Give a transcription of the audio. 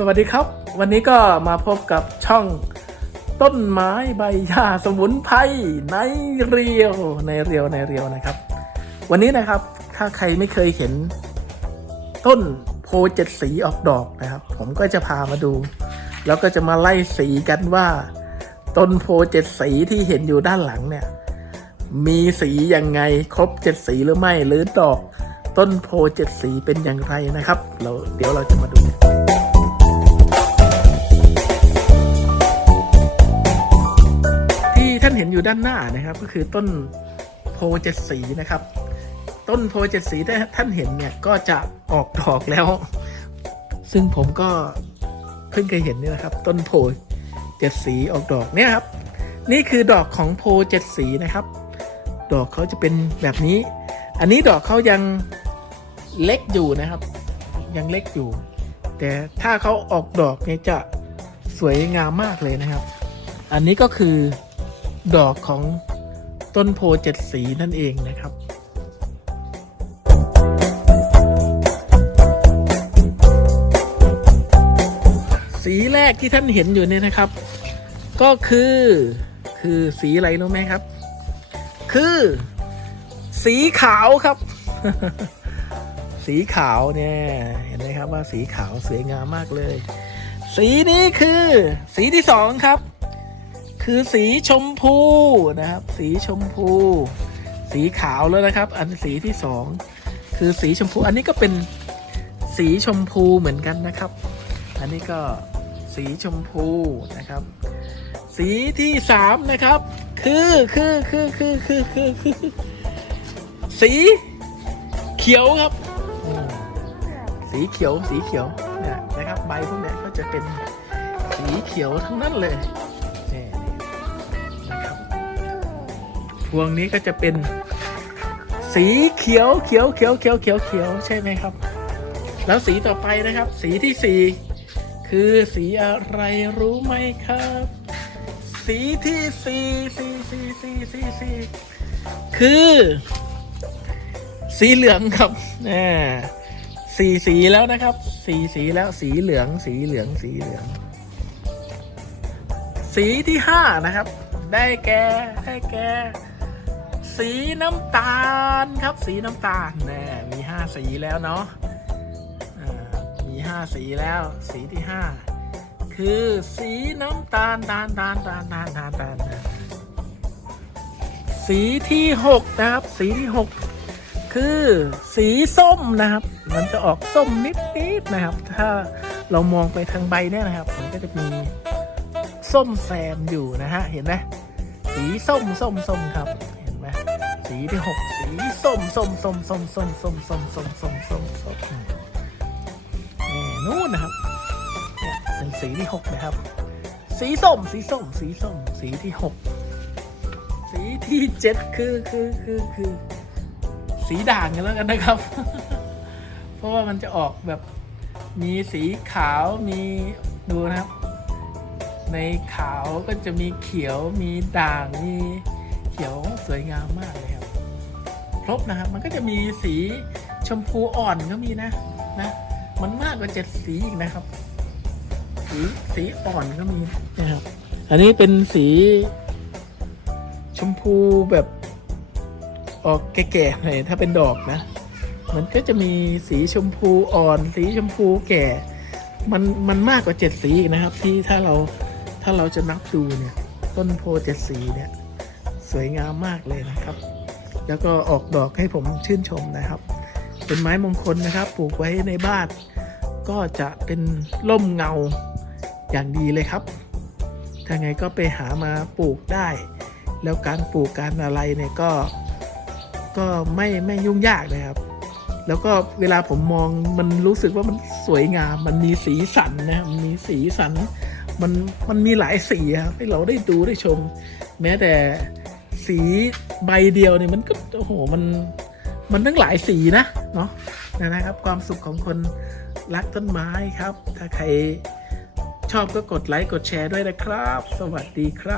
สวัสดีครับ วันนี้ก็มาพบกับช่องต้นไม้ใบหญ้าสมุนไพรในเรียวในเรียวในเรียวนะครับ วันนี้นะครับถ้าใครไม่เคยเห็น ต้นโพเจ็ดสีออกดอกนะครับ ผมก็จะพามาดู แล้วก็จะมาไล่สีกันว่า ต้นโพเจ็ดสีที่เห็นอยู่ด้านหลังเนี่ย มีสียังไงครบเจ็ดสีหรือไม่หรือดอกต้นโพเจ็ดสีเป็นอย่างไรนะครับ เราเดี๋ยวเราจะมาดู อยู่ด้านหน้านะครับ ก็คือต้นโพเจ็ดสีนะครับ ต้นโพเจ็ดสีที่ท่านเห็นเนี่ยก็จะออกดอกแล้ว ซึ่งผมก็เพิ่งเคยเห็นนี่นะครับ ต้นโพเจ็ดสีออกดอกเนี่ยครับ นี่คือดอกของโพเจ็ดสีนะครับ ดอกเขาจะเป็นแบบนี้ อันนี้ดอกเขายังเล็กอยู่นะครับ ยังเล็กอยู่ แต่ถ้าเขาออกดอกเนี่ยจะสวยงามมากเลยนะครับ อันนี้ก็คือ ดอกของต้นโพเจ็ดสีนั่นเองนะครับสีแรกที่ท่านเห็นอยู่เนี่ยนะครับ ก็คือคือสีอะไรรู้ไหมครับ คือ สีขาวครับ สีขาวเนี่ย เห็นไหมครับว่าสีขาวสวยงามมากเลย สีนี้คือ สีที่สองครับ คือสีชมพูนะครับ สีชมพู สีขาวแล้วนะครับ อันสีที่สองคือสีชมพู อันนี้ก็เป็นสีชมพูเหมือนกันนะครับ อันนี้ก็สีชมพูนะครับ สีที่สามนะครับ คือคือคือคือคือคือคือสีเขียวครับ สีเขียวสีเขียวเนี่ยนะครับใบพวกนี้ก็จะเป็นสีเขียวทั้งนั้นเลย พวงนี้ก็จะเป็นสีเขียวเขียวเขียวเขียวเขียวเขียวใช่ไหมครับ แล้วสีต่อไปนะครับ สีที่สี่คือสีอะไรรู้ไหมครับ สีที่สี่สีสีสีสีสีคือ สีเหลืองครับแหมสีสีแล้วนะครับ สีสีแล้วสีเหลือง สีเหลืองสีเหลือง สีที่ห้านะครับ ได้แก่ได้แก่ สีน้ำตาลครับ สีน้ำตาลแน่มีห้าสีแล้วเนาะมีห้าสีแล้ว สีที่ห้าคือสีน้ำตาลตาลตาลตาลตาลตาลตาลสีที่หกนะครับ สีที่หกคือสีส้มนะครับ มันจะออกส้มนิดๆนะครับ ถ้าเรามองไปทางใบเนี่ยนะครับ มันก็จะมีส้มแซมอยู่นะฮะ เห็นไหมสีส้มส้มส้มครับ สีที่หกสีส้มส้มส้มส้มส้มส้มส้มส้มส้มส้มส้มนี่นู่นนะครับเนี่ยเป็นสีที่หกนะครับ สีส้มสีส้มสีส้มสีที่หกสีที่เจ็ดคือคือคือคือสีด่างกันแล้วกันนะครับ เพราะว่ามันจะออกแบบมีสีขาวมีดูนะครับ ในขาวก็จะมีเขียวมีด่างมี ขียวสวยงามมากเลยครับครบนะครับ มันก็จะมีสีชมพูอ่อนก็มีนะนะ มันมากกว่าเจ็ดสีอีกนะครับ สีสีอ่อนก็มีนะครับ อันนี้เป็นสีชมพูแบบออกแก่ๆหน่อยถ้าเป็นดอกนะ มันก็จะมีสีชมพูอ่อน สีชมพูแก่ มันมันมากกว่าเจ็ดสีอีกนะครับ ที่ถ้าเราถ้าเราจะนับดูเนี่ย ต้นโพเจ็ดสีเนี่ย สวยงามมากเลยนะครับ แล้วก็ออกดอกให้ผมชื่นชมนะครับ เป็นไม้มงคลนะครับ ปลูกไว้ในบ้าน ก็จะเป็นร่มเงาอย่างดีเลยครับถ้าไงก็ไปหามาปลูกได้ แล้วการปลูกการอะไรเนี่ยก็ก็ไม่ไม่ยุ่งยากนะครับ แล้วก็เวลาผมมองมันรู้สึกว่ามันสวยงาม มันมีสีสันนะมันมีสีสัน มันมันมีหลายสีครับให้เราได้ดูได้ชม แม้แต่ สีใบเดียวเนี่ยมันก็โอ้โหมันมันทั้งหลายสีนะเนาะนะครับ ความสุขของคนรักต้นไม้ครับ ถ้าใครชอบก็กดไลค์กดแชร์ด้วยนะครับ สวัสดีครับ